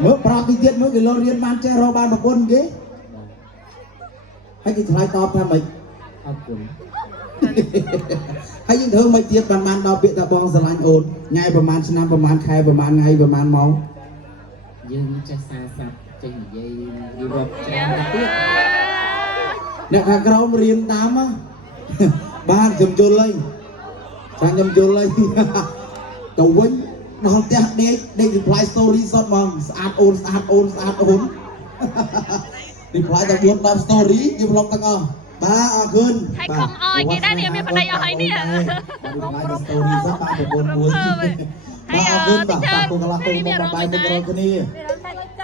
mới practice tiết mới cái lo riêng ban che ro ban một quân ghế hay cái thay to tham mình hay những thứ mấy tiết ban ban đào biệt là bong sờ lạnh ồn ngàyประมาณnămประมาณkhaiประมาณngàyประมาณmáu dương cha sa sập trên dây đi bọc tiếp nè thằng câu riêng tám á ban chùm chôn lên sang chùm chôn lên cầu vinh đào tiếc đây đây thì fly story shot mong sát ồn reply តែ 4 10 story យើងប្លុកទាំងអស់បាទអរគុណ ហើយខំអោយគេដែរនេះមានប្តីអស់ហើយនេះ story សោះបាទ9មួយបាទអរគុណបាទតាគូកន្លះគូមកបាយមុខរកគ្នា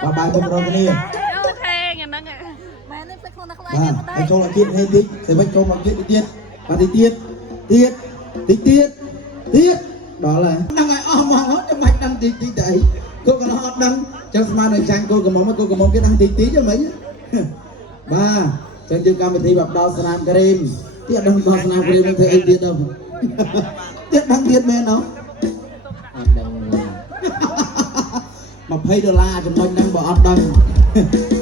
បាទបាយមុខរកគ្នាអូខេงั้นហ្នឹងមែននេះផ្លេចខ្លួនណាស់ខ្លាំងបាទហើយចូលអគារហេតិចសេវិចចូលមកអគារទៀតបាទទៀតដល់ហើយហ្នឹងហើយអស់មកហើយចាំបាច់ដឹងតិចទៅអីគូកន្លះអត់ដឹងចឹងស្មានឲ្យចាញ់គូកំមុំគេដឹងតិចហ្មងបាទចឹងយើងកម្មវិធីបបដល់ស្នាមក្រៀមទៀតដឹងដល់ស្នាមក្រៀមនឹងធ្វើអីទៀតđâuទៀតដឹងទៀតមែនអត់ដឹង$20ចំណុចហ្នឹងបើអត់ដឹង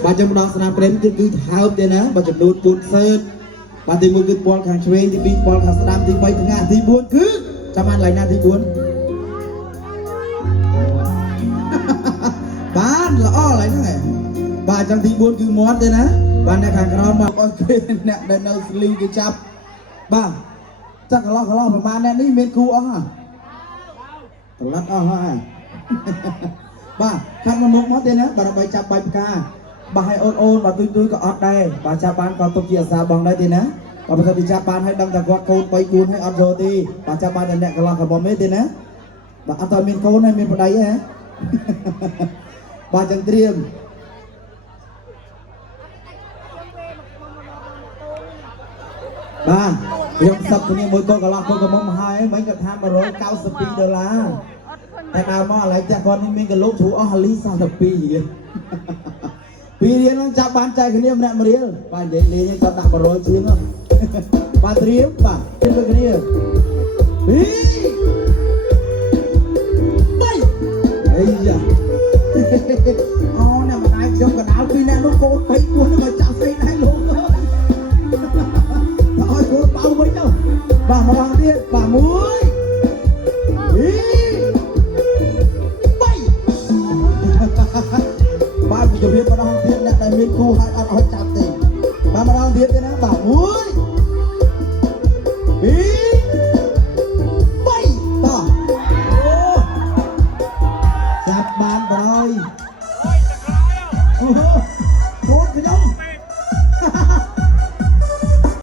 បាទចឹងដល់ស្នាមក្រៀមគឺថើបទេណាបើចំនួន4សឺតបាទទី1គឺពណ៌ខាងឆ្វេងទី2ពណ៌ខាងស្ដាំទី3ថ្ងាសទី4គឺចាំបានឡើយណាទី4បានល្អឡើយហ្នឹងបាទចឹងទី4គឺមាត់ទេណាបាទអ្នកខាងក្រោមមកអត់គេអ្នកដែលនៅស្លីគេចាប់បាទចាក់កន្លោះប្រហែលអ្នកនេះមានគូអស់ហ่ะត្រឡប់អស់ហើយបាទខាងមុខមកទេណាបាទដើម្បីចាប់បាយផ្កាបាទឲ្យអូនបាទទួយក៏អត់ដែរបាទចាប់បានក៏ទុកជាអាសាបងដែរទេណាបើមិនទៅចាប់បានឲ្យដឹងតែគាត់កូន3 4ឲ្យអត់យកទេបាទចាប់បានតែអ្នកកន្លោះកបំទេណាបាទអត់តមានកូនហើយមានប្តីហ៎បាទចឹងត្រៀមបាទខ្ញុំសັບគ្នាមួយកូនកន្លះកូនកមុំហើយមិញគាត់ថា$192តែដើមមកឥឡូវចាស់គាត់នេះមានកលោកជ្រូអស់ហលី42រៀល2រៀលហ្នឹងចាប់បានចែកគ្នាម្នាក់1រៀលបាទនិយាយលេងគាត់ដាក់100ជាងបាទត្រៀមបាទជិះគ្នា2 3អីយ៉ាអូអ្នកម្ដាយខ្ញុំកណ្ដាល2អ្នកនោះកូន3 4ហ្នឹងមកចាប់ស្អីដែរលោកអើយឲ្យគោបៅវិញទៅបាទម្ដងទៀតបាទ1 2 3បាទជម្រាបម្ដងទៀតអ្នកដែលមានគូហើយអត់ឲ្យចាប់ទេបាទម្ដងទៀតទេណាបាទ1 2 3តោះអូចាប់បានបរយ